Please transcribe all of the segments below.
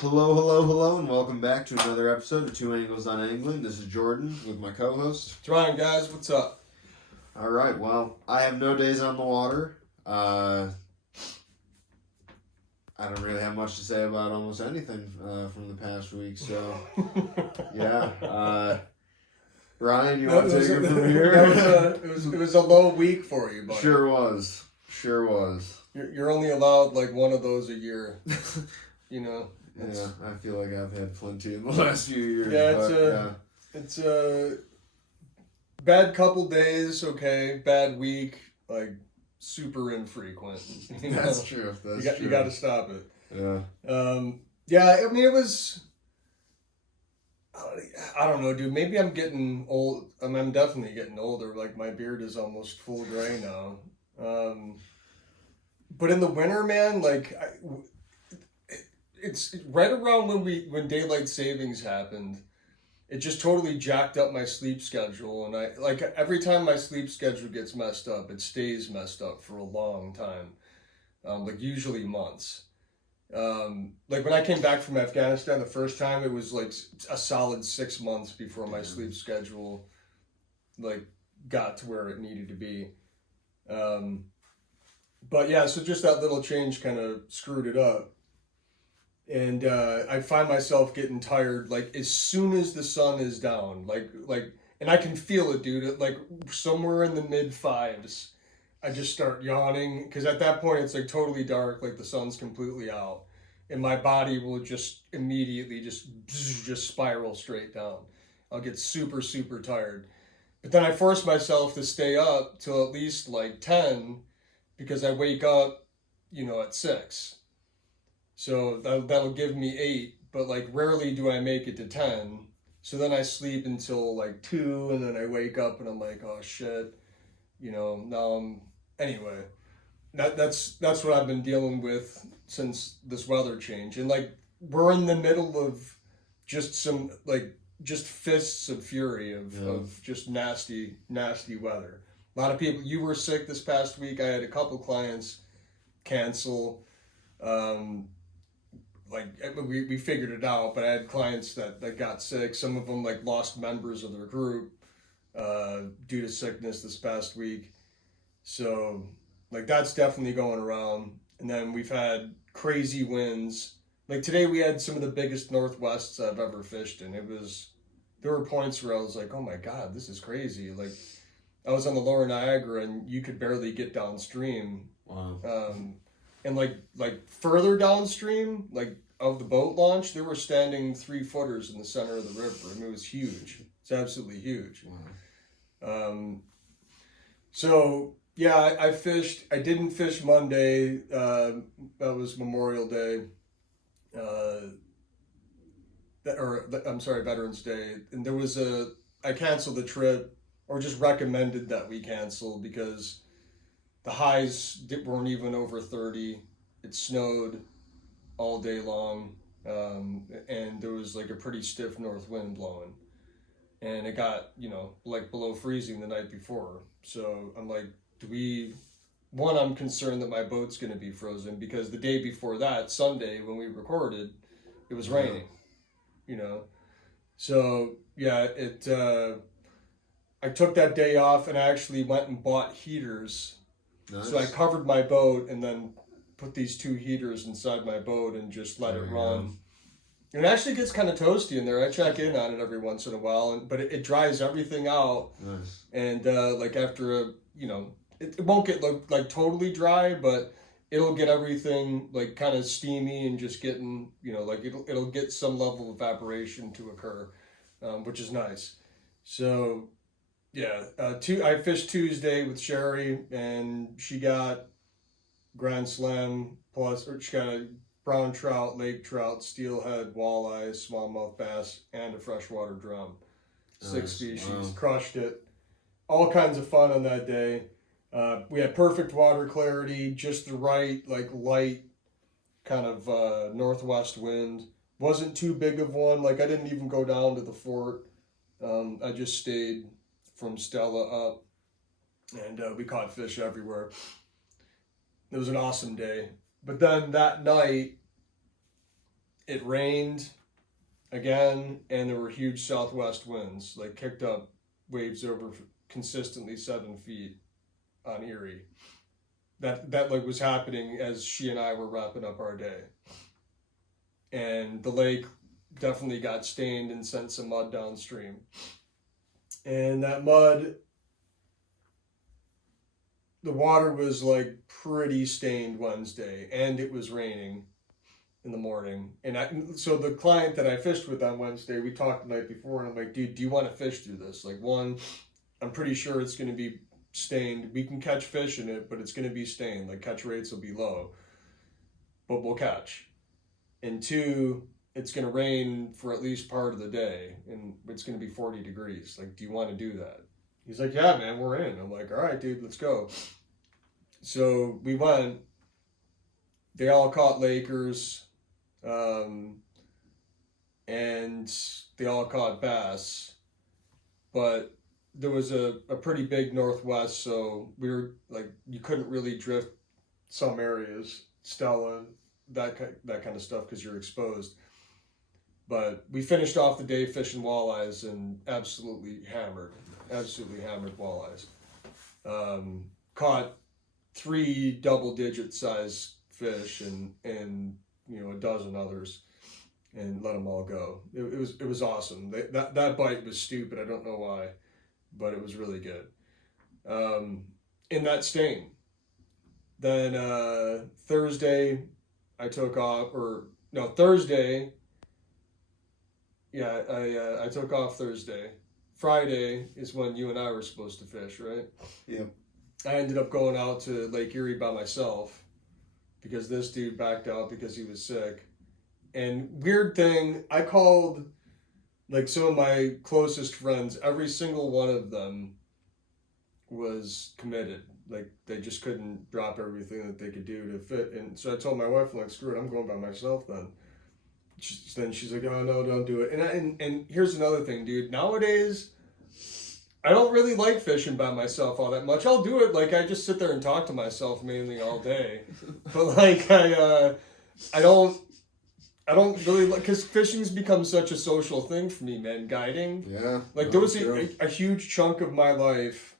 Hello, hello, hello, and welcome back to another episode of Two Angles on Angling. This is Jordan with my co-host. It's Ryan, guys. What's up? All right, well, I have no days on the water. I don't really have much to say about almost anything from the past week, so yeah. Ryan, you want to take it from here? It was a low week for you, buddy. Sure was. You're only allowed like one of those a year, you know. Yeah, I feel like I've had plenty in the last few years. Yeah, it's a bad couple days, okay, bad week, like super infrequent. That's true. You got to stop it. Yeah. Yeah. I mean, it was. I don't know, dude. Maybe I'm getting old. I'm definitely getting older. Like my beard is almost full gray now. But in the winter, man, like. It's right around when daylight savings happened. It just totally jacked up my sleep schedule, and I like every time my sleep schedule gets messed up, it stays messed up for a long time, like usually months. Like when I came back from Afghanistan the first time, it was like a solid 6 months before my sleep schedule, like got to where it needed to be. But yeah, so just that little change kind of screwed it up. And I find myself getting tired like as soon as the sun is down, like, and I can feel it, dude. Like somewhere in the mid-5s, I just start yawning because at that point it's like totally dark, like the sun's completely out, and my body will just immediately just spiral straight down. I'll get super tired, but then I force myself to stay up till at least like 10, because I wake up, at 6. So that'll give me 8, but like rarely do I make it to 10. So then I sleep until like 2, and then I wake up and I'm like, oh shit, anyway. That's what I've been dealing with since this weather change. And like we're in the middle of just just fists of fury of just nasty weather. A lot of people, you were sick this past week. I had a couple clients cancel. Like we figured it out, but I had clients that got sick. Some of them like lost members of their group due to sickness this past week. So like that's definitely going around. And then we've had crazy winds. Like today we had some of the biggest northwests I've ever fished in. There were points where I was like, oh my God, this is crazy. Like I was on the lower Niagara and you could barely get downstream. Wow. And like further downstream, like of the boat launch, there were standing 3-footers in the center of the river. I mean, it was huge. It's absolutely huge. Wow. So yeah, I fished. I didn't fish Monday. That was Memorial Day. Veterans Day. And I canceled the trip, or just recommended that we cancel because the highs weren't even over 30. It snowed all day long, and there was like a pretty stiff north wind blowing. And it got, like below freezing the night before. So I'm like, I'm concerned that my boat's going to be frozen because the day before that, Sunday, when we recorded, it was raining, So yeah, I took that day off and I actually went and bought heaters. Nice. So I covered my boat and then put these 2 heaters inside my boat and just let it run. And it actually gets kind of toasty in there. I check in on it every once in a while, but it dries everything out. Nice. And like after it won't get like totally dry, but it'll get everything like kind of steamy and just getting, like it'll get some level of evaporation to occur, which is nice. So yeah, I fished Tuesday with Sherry, and she got Grand Slam plus, or she got a brown trout, lake trout, steelhead, walleye, smallmouth bass, and a freshwater drum. 6 species. Wow. Crushed it. All kinds of fun on that day. We had perfect water clarity, just the right, like light kind of northwest wind. Wasn't too big of one. Like I didn't even go down to the fort. I just stayed from Stella up, and we caught fish everywhere. It was an awesome day. But then that night, it rained again, and there were huge southwest winds, like kicked up waves over consistently 7 feet on Erie. That like was happening as she and I were wrapping up our day. And the lake definitely got stained and sent some mud downstream. And that mud, the water was like pretty stained Wednesday, and it was raining in the morning. And so the client that I fished with on Wednesday, we talked the night before, and I'm like, dude, do you want to fish through this? Like, one, I'm pretty sure it's going to be stained. We can catch fish in it, but it's going to be stained. Like, catch rates will be low, but we'll catch. And two, it's going to rain for at least part of the day, and it's going to be 40 degrees. Like, do you want to do that? He's like, yeah, man, we're in. I'm like, all right, dude, let's go. So we went. They all caught Lakers, and they all caught bass. But there was a pretty big northwest, so we were like, you couldn't really drift some areas, Stella, that kind of stuff, because you're exposed. But we finished off the day fishing walleyes and absolutely hammered walleyes. Caught 3 double-digit size fish and a dozen others, and let them all go. It was awesome. That bite was stupid. I don't know why, but it was really good. In that stain. Then Thursday, I took off, Thursday. Yeah, I took off Thursday. Friday is when you and I were supposed to fish, right? Yep. I ended up going out to Lake Erie by myself because this dude backed out because he was sick. And weird thing, I called like some of my closest friends. Every single one of them was committed. Like, they just couldn't drop everything that they could do to fit. And so I told my wife, I'm like, screw it, I'm going by myself then. Then she's like, oh no, don't do it. And here's another thing, dude. Nowadays, I don't really like fishing by myself all that much. I'll do it, like, I just sit there and talk to myself mainly all day. But like, I don't really like, because fishing's become such a social thing for me, man. Guiding. Yeah. Like, there was a huge chunk of my life,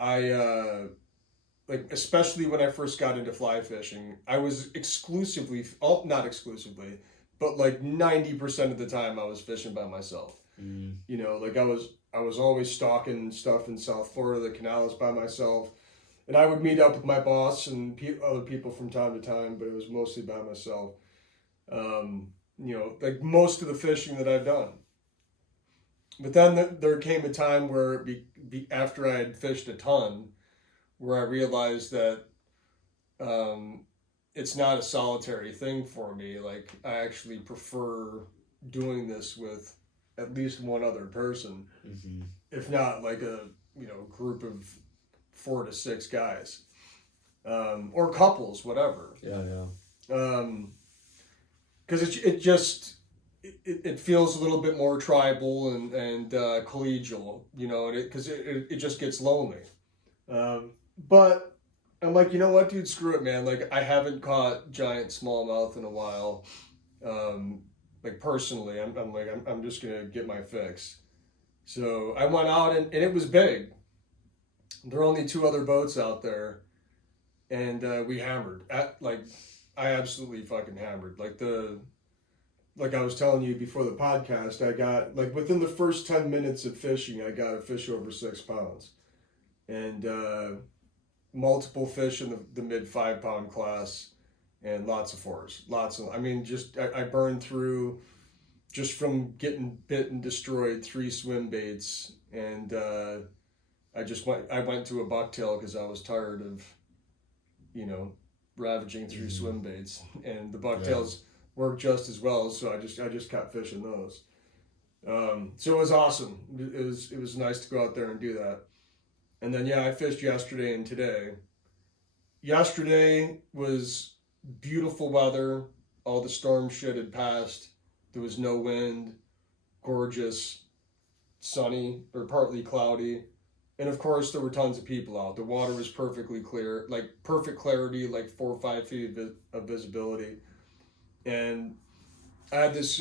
like, especially when I first got into fly fishing, I was not exclusively, but like 90% of the time I was fishing by myself. Mm. You know, like I was always stalking stuff in South Florida, the canals by myself. And I would meet up with my boss and other people from time to time, but it was mostly by myself. Like most of the fishing that I've done. But then there came a time where after I had fished a ton, where I realized that it's not a solitary thing for me. Like, I actually prefer doing this with at least one other person, mm-hmm. if not like a group of 4 to 6 guys, or couples, whatever. Yeah. Because it feels a little bit more tribal and collegial, because it just gets lonely. But I'm like, you know what, dude, screw it, man. Like, I haven't caught giant smallmouth in a while. Like, personally, I'm just gonna get my fix. So I went out and it was big. There are only 2 other boats out there, and we hammered. I absolutely fucking hammered. Like I was telling you before the podcast, I got, like, within the first 10 minutes of fishing, I got a fish over 6 pounds. And multiple fish in the mid 5 pound class, and lots of 4s. I burned through, just from getting bit and destroyed, 3 swim baits. And I went to a bucktail because I was tired of, ravaging through swim baits. And the bucktails work just as well, so I just kept fishing those. So it was awesome. It was nice to go out there and do that. And then I fished yesterday and today. Yesterday was beautiful weather. All the storm shit had passed. There was no wind. Gorgeous. Sunny or partly cloudy. And of course there were tons of people out. The water was perfectly clear, like perfect clarity, like 4 or 5 feet of visibility. And I had this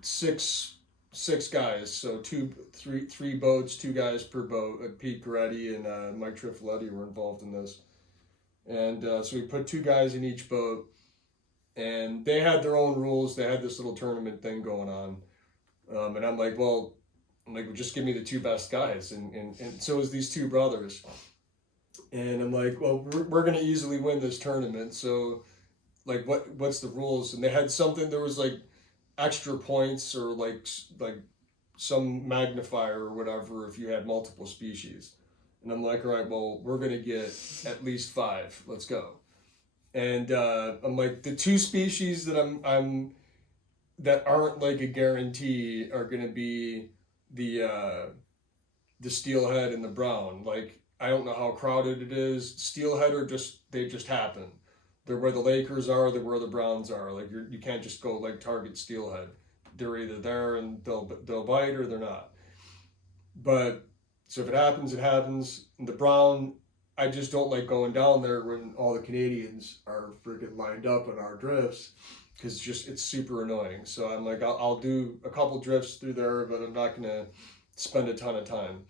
six guys, so three boats, 2 guys per boat. Pete Coretti and Mike Trifoletti were involved in this, and so we put 2 guys in each boat, and they had their own rules. They had this little tournament thing going on, and I'm like, well, just give me the 2 best guys, and so is these 2 brothers, and I'm like, well, we're gonna easily win this tournament, so like what's the rules? And they had something. There was like extra points or like some magnifier or whatever if you had multiple species. And I'm like, all right, well, we're gonna get at least 5. Let's go. And I'm like, the 2 species that I'm that aren't like a guarantee are gonna be the steelhead and the brown. Like, I don't know how crowded it is. Steelhead are they just happen. They're where the Lakers are. They're where the Browns are. Like, you can't just go like target steelhead. They're either there and they'll bite or they're not. But so if it happens, it happens. And the brown, I just don't like going down there when all the Canadians are freaking lined up on our drifts, because it's super annoying. So I'm like, I'll do a couple drifts through there, but I'm not gonna spend a ton of time,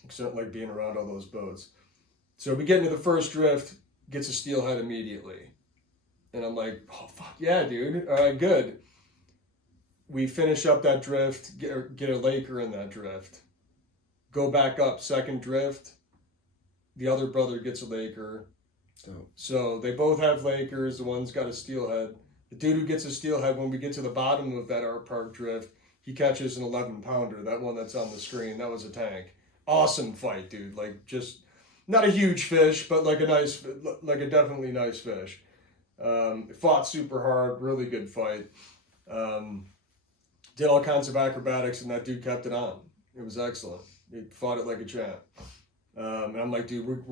because I don't like being around all those boats. So we get into the first drift. Gets a steelhead immediately. And I'm like, oh, fuck yeah, dude. All right, good. We finish up that drift, get a Laker in that drift. Go back up, second drift. The other brother gets a Laker. Oh. So they both have Lakers. The one's got a steelhead. The dude who gets a steelhead, when we get to the bottom of that Art Park drift, he catches an 11-pounder. That one that's on the screen, that was a tank. Awesome fight, dude. Like, just... not a huge fish, but like a definitely nice fish. Fought super hard, really good fight. Did all kinds of acrobatics, and that dude kept it on. It was excellent. He fought it like a champ. And I'm like, dude,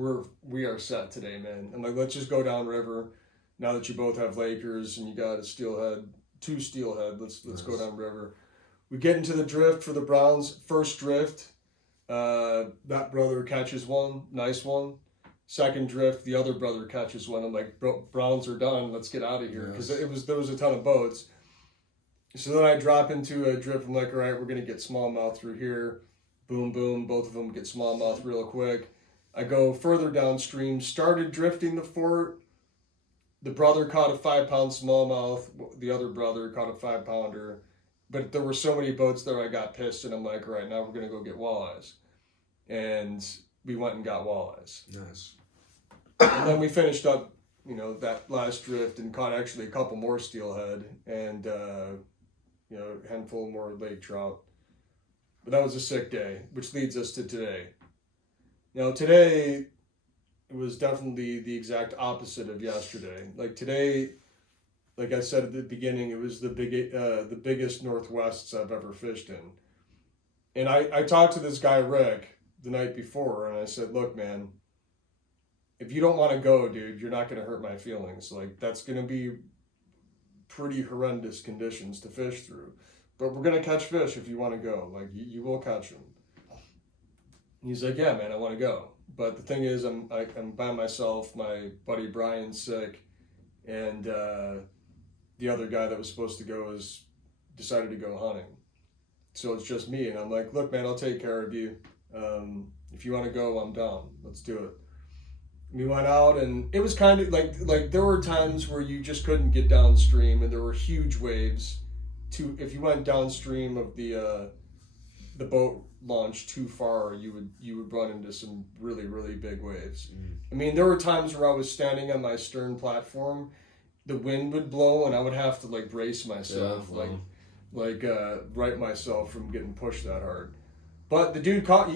we are set today, man. I'm like, let's just go down river. Now that you both have Lakers and you got a steelhead, 2 steelhead, let's go down river. We get into the drift for the Browns. First drift. That brother catches one, nice one. Second drift, the other brother catches one. I'm like, Browns are done. Let's get out of here, because there was a ton of boats. So then I drop into a drift. I'm like, all right, we're gonna get smallmouth through here. Boom, boom. Both of them get smallmouth real quick. I go further downstream. Started drifting the fort. The brother caught a 5-pound smallmouth. The other brother caught a 5-pounder. But there were so many boats there, I got pissed, and I'm like, all right, now we're going to go get walleyes. And we went and got walleyes. Nice. And then we finished up, that last drift and caught actually a couple more steelhead and, a handful more lake trout. But that was a sick day, which leads us to today. Now, today, it was definitely the exact opposite of yesterday. Like, today... like I said at the beginning, it was the biggest Northwests I've ever fished in. And I talked to this guy, Rick, the night before, and I said, look, man, if you don't want to go, dude, you're not going to hurt my feelings. Like, that's going to be pretty horrendous conditions to fish through. But we're going to catch fish if you want to go. Like, you will catch them. And he's like, yeah, man, I want to go. But the thing is, I'm by myself. My buddy Brian's sick. And... the other guy that was supposed to go has decided to go hunting. So it's just me, and I'm like, look, man, I'll take care of you. If you want to go, I'm down. Let's do it. We went out, and it was kind of like there were times where you just couldn't get downstream, and there were huge waves. If you went downstream of the boat launch too far, you would run into some really, really big waves. I mean, there were times where I was standing on my stern platform, the wind would blow, and I would have to like brace myself, right myself from getting pushed that hard. But the dude caught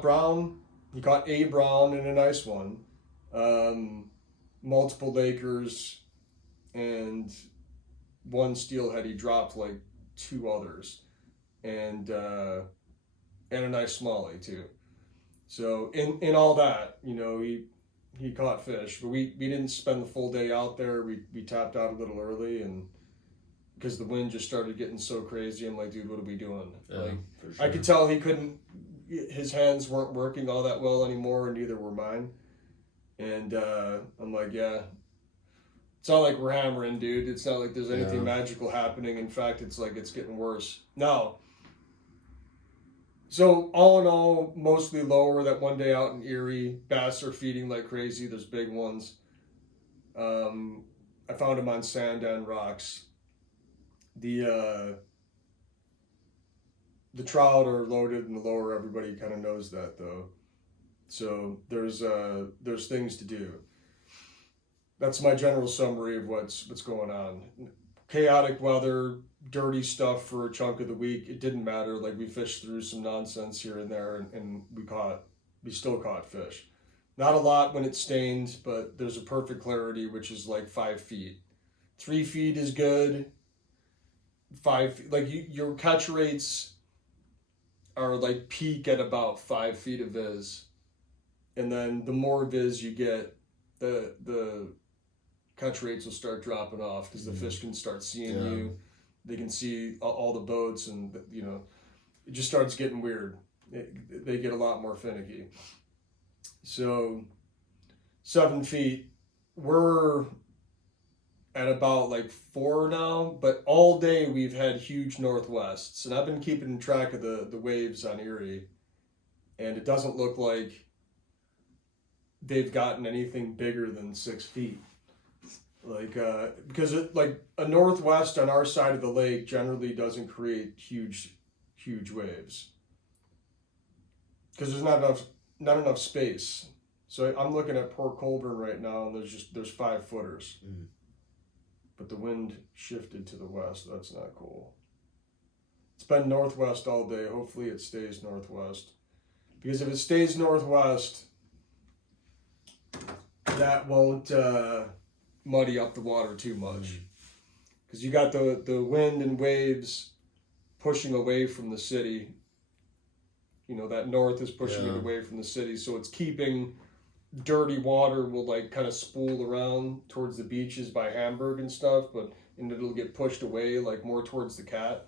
brown. He caught a brown and a nice one, multiple Lakers, and one steelhead. He dropped like 2 others, and a nice smallie too. So in all that, he caught fish, but we didn't spend the full day out there. We tapped out a little early, and because the wind just started getting so crazy, I'm like, dude, what are we doing? Yeah, for sure. I could tell his hands weren't working all that well anymore, and neither were mine. And I'm like, yeah, It's not like we're hammering, dude. It's not like there's anything Yeah. magical happening. In fact, it's like it's getting worse. No. So all in all, mostly lower. That one day out in Erie, bass are feeding like crazy. There's big ones. I found them on sand and rocks. The trout are loaded in the lower. Everybody kind of knows that though. So there's things to do. That's my general summary of what's going on. Chaotic weather, dirty stuff for a chunk of the week. It didn't matter. Like we fished through some nonsense here and there, and we still caught fish. Not a lot when it stained, but there's a perfect clarity, which is like 5 feet. 3 feet is good. 5, like your catch rates are like peak at about 5 feet of viz, and then the more viz you get, the catch rates will start dropping off because the fish can start seeing you. They can see all the boats, and it just starts getting weird. They get a lot more finicky. So 7 feet, we're at about like 4 now, but all day we've had huge northwests, and I've been keeping track of the waves on Erie, and it doesn't look like they've gotten anything bigger than 6 feet. Like because like a northwest on our side of the lake generally doesn't create huge waves because there's not enough space. So I'm looking at Port Colborne right now, and there's 5 footers. But the wind shifted to the west. That's not cool. It's been northwest all day. Hopefully it stays northwest. Because if it stays northwest, that won't muddy up the water too much. Because you got the wind and waves pushing away from the city. That north is pushing it away from the city. So it's keeping dirty water will like kind of spool around towards the beaches by Hamburg and stuff, and it'll get pushed away like more towards the Cat.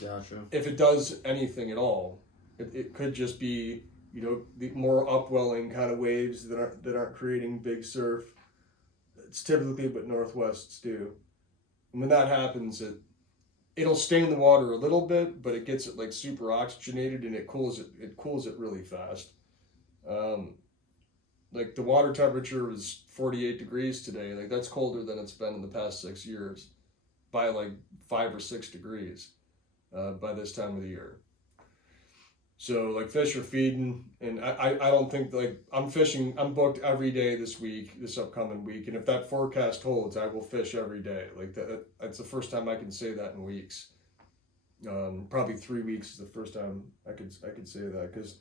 Gotcha. If it does anything at all, it could just be the more upwelling kind of waves that aren't creating big surf. It's typically what northwests do, and when that happens, it'll stain the water a little bit, but it gets it like super oxygenated, and it cools it really fast. Like the water temperature was 48 degrees today. Like that's colder than it's been in the past 6 years by like 5 or 6 degrees by this time of the year. So like fish are feeding, and I don't think like I'm booked every day this upcoming week. And if that forecast holds, I will fish every day. Like that's the first time I can say that in weeks. Probably 3 weeks is the first time I could say that, because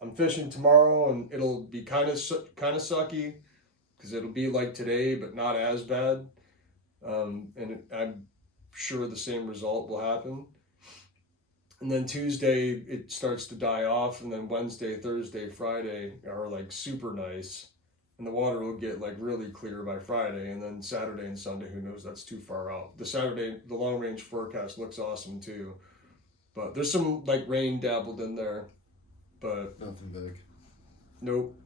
I'm fishing tomorrow, and it'll be kind of sucky because it'll be like today, but not as bad. And I'm sure the same result will happen. And then Tuesday it starts to die off, and then Wednesday, Thursday, Friday are like super nice, and the water will get like really clear by Friday. And then Saturday and Sunday, who knows? That's too far out. The long range forecast looks awesome too, but there's some like rain dabbled in there. But nothing big. Nope.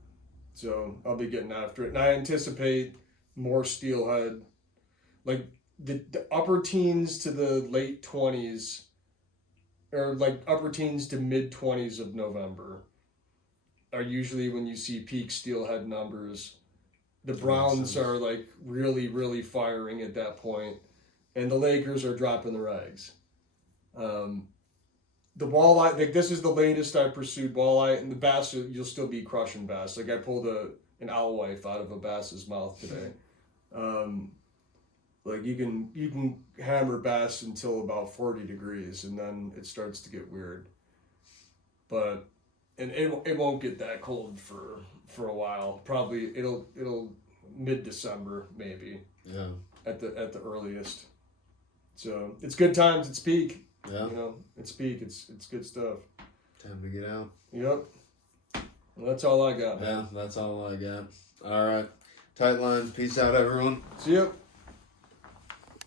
So I'll be getting after it. And I anticipate more steelhead. Like the upper teens to the late 20s, or like upper teens to mid 20s of November are usually when you see peak steelhead numbers. The browns are like really, really firing at that point, and the Lakers are dropping their eggs. The walleye, like this is the latest I pursued walleye, and the bass, you'll still be crushing bass. Like I pulled an alewife out of a bass's mouth today. Like you can hammer bass until about 40 degrees, and then it starts to get weird. But it won't get that cold for a while. Probably it'll mid-December maybe. Yeah. At the earliest. So it's good times. It's peak. Yeah. It's peak. It's good stuff. Time to get out. Yep. Well, that's all I got, man. Yeah, that's all I got. All right. Tight lines. Peace out, everyone. See ya.